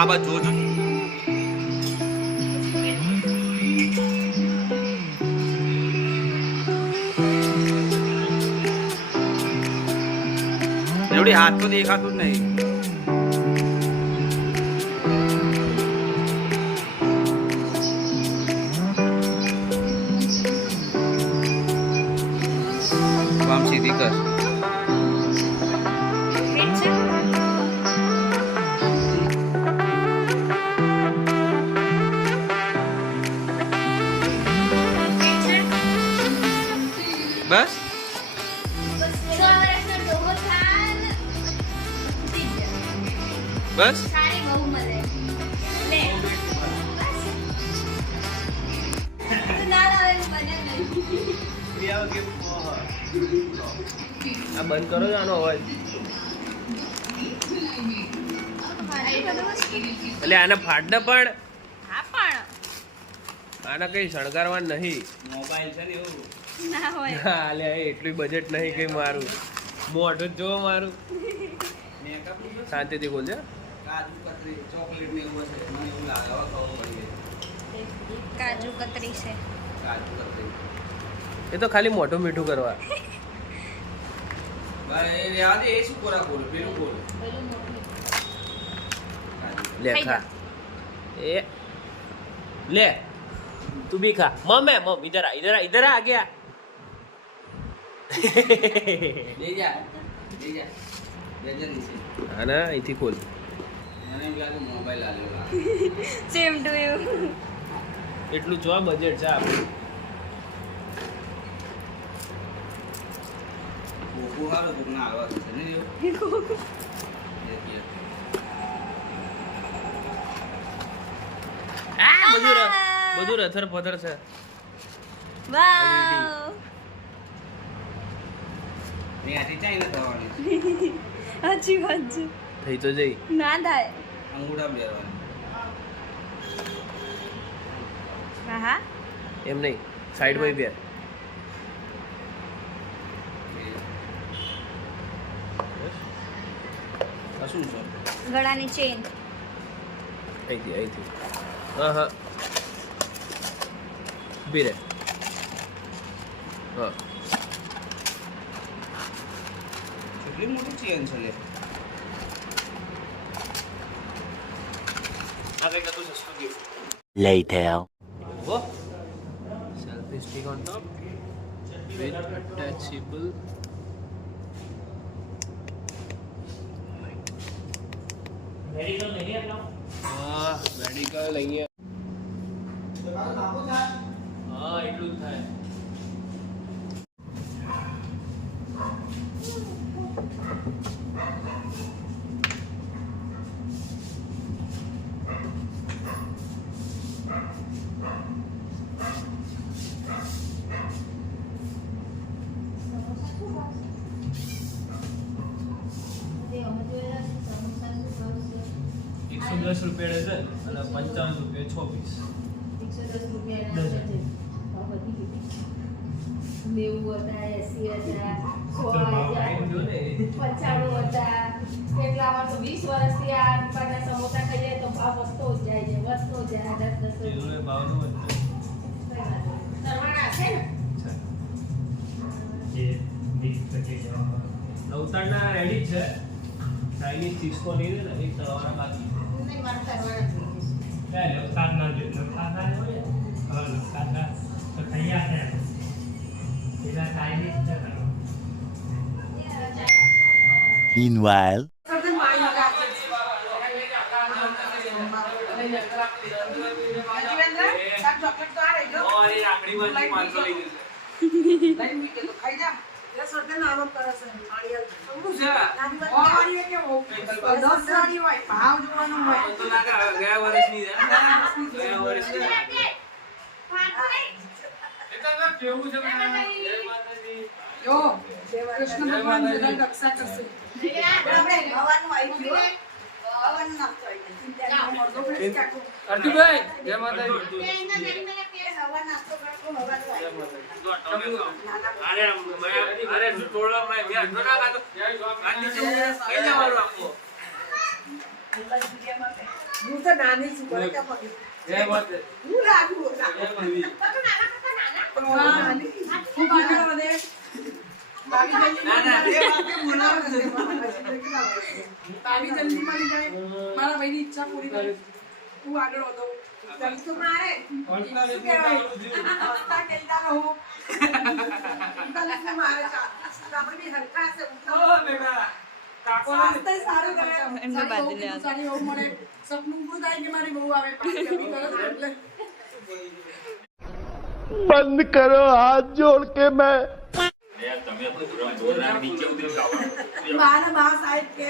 આ બાજુ જોજો. જોડી હાથ તો દેખાતું જ નહીં. આમ સીધી કર. બસ બસ આ બંધ કરો આનો અવાજ. એટલે આને ફાડને પણ આને કઈ શણગારવા નહીં. મોબાઈલ છે ને એવું ના હોય. હા લે એટલું બજેટ નહીં કઈ મારું. મોઢું જ જોવો મારું. શાંતિથી બોલજો. કાજુ કતરી ચોકલેટ ને એવું છે મને એવું લાગે હવે ખબર પડી ગઈ. કાજુ કતરી છે. કાજુ કતરી એ તો ખાલી મોઢું મીઠું કરવા. ભાઈ યાદ એ શું કોરા બોલ પેલું બોલ લે ખા એ ले तू भी खा मम है मम इधर आ इधर आ इधर आ गया ले जा नीचे है ना इथी खोल મને એમ લાગે મોબાઈલ આલેલા સેમ ટુ યુ એટલું જો બજેટ છે આપણું કોકો હારો કોક ના આવા છે ને કોકો બધું રથર પથર છે. વાવ ને આથી ચાઈ ન થવાની સાચી વાત છે. થઈ તો જઈ ના થાય અંગૂઠા બેરવાની. હા એમ નહીં સાઈડ માં બેર. આ શું છે? ગળાની ચેન. અહીંથી હા હા ઉભી રહે. હા કેટલી મોટી ચેન છે લે. આ કઈ કતું સસ્તું ગયું. Later. वो selfie stick on top with attachable medical नहीं है अपना. हाँ मेडिकल नहीं है. हाँ એટલું જ થાય. ₹110 ડઝન અને ₹55 6 પીસ. 110 રૂપિયા કેટલા વર્ષ 20 વર્ષથી આ દુકાનના સમોસા ખાઈએ તો ભાવ વધતો જ જાય છે વધતો જાય 10 ભાવનું સરવાળા છે ને નવતાડના રેડી છે. ચાઇનીઝ ચીઝકો નહીં ને એક તળવાના બાકી નહીં મારે સરવાળા થઈ જશે. નવતારના જે નવતારના હોય હા નવતારના તો તૈયાર છે એના ચાઇનીઝ છે. Meanwhile. કૃષ્ણ ભગવાન બધા રક્ષા કરશે. અર્જુનભાઈ જય માતાજી. અરે ટોળા માં મે અડધો ના કાતો આ નીચે કઈ જવાનું આપો. હું તો નાની છું બોલે કે પગે જય માતા હું લાગુ જય મમ્મી નાની હું બાકી વધે બાકી જલ્દી ના ના એ બાપે બોલાવે છે બાકી જલ્દી મળી જાય મારા ભાઈની ઈચ્છા પૂરી કરે હું આગળ વધો જલ્દી તો મારે શું કહેવાય હસતા ખેલતા રહો કલક મારે આપણે બી હલકા છે ઓ બેટા સ્વાસ્થ્ય સારું કરે એમને બાંધી લેવા. સારી બહુ મળે સપનું પૂરું થાય કે મારી બહુ આવે પાણી ગમી કરે છે એટલે बंद करो हाथ जोड़ के मैं મારા બા સાહેબ કે